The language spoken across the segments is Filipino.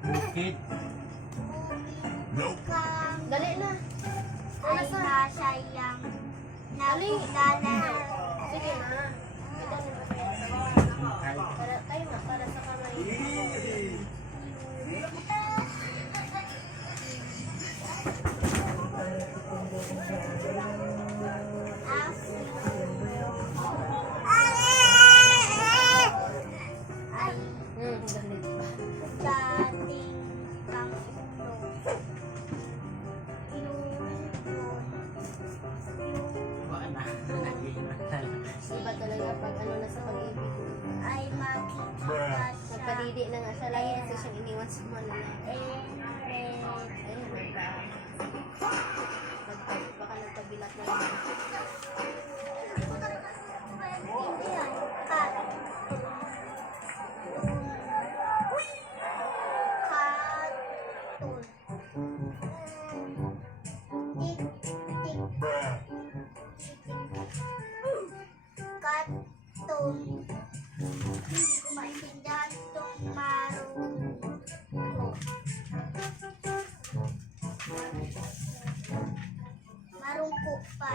Bukid. Dali na. Ay nasayang nakilala. Sige na. Para tayo na, para sa kamay. Dating Pangulo. Iba talaga pag ano na sa pag-ibig. Ay makikita siya. Magpadidi na nga siya. Lagi na siyang iniwan sa Manila. Ayun, Ayun, baka nagpabilat na lang. Hindi ko maintindihan itong marungko pa.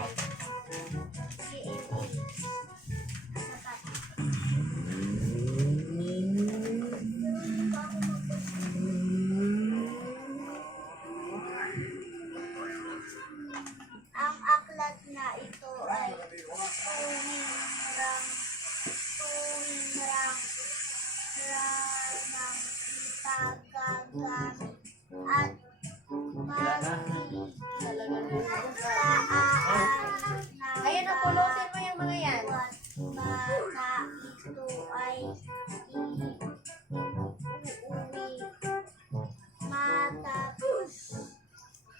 Ang aklat na ito ay ramang ipagagamit at Ayan na, pulutin mo yung mga yan. baka ito ay iuwi matapos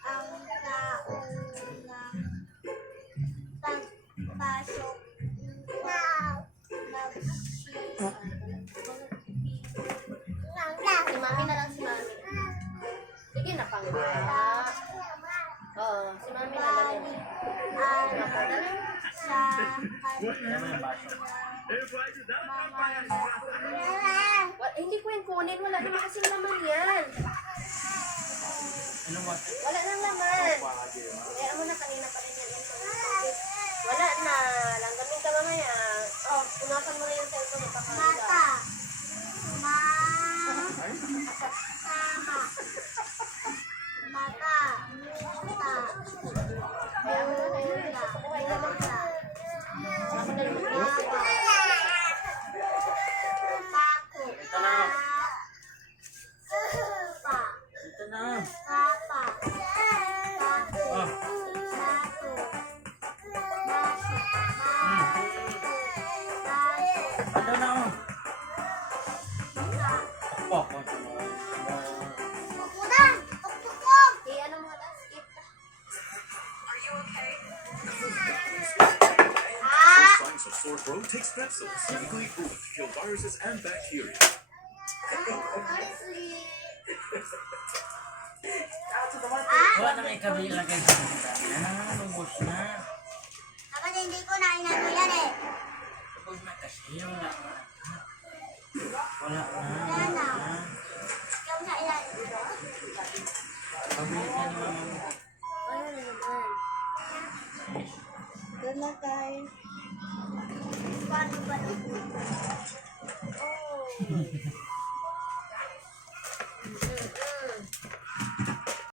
ang taunang pagpasok Si Mami na lang, si Mami. Sige na, pangbala. Oo, si Mami na lang. sa Hindi ko yung kunin. Wala naman kasing laman yan. Wala nang laman. Kaya mo na kanina pa rin yan. Wala na. Langgamin ka mamaya. Oh, punasan mo na yung cellphone mo. mata Kaya mo na yun. Kukuha yung laman ka. Ako na lang mag-iisip. Ito na. Ano na oh. Pokpok. Ano mo na? Skip. Signs of sore throat, take Strepsil, specifically proven to kill viruses and bacteria. Wala na may kabila kay lubos na. Kapag hindi ko na inano yan eh. Lubos na kasi. Wala na. Wala Wala na. na. Yung sa ilan. Pabilit na ni mama mo. Ano na naman? Good luck, guys. Paano ba Oh.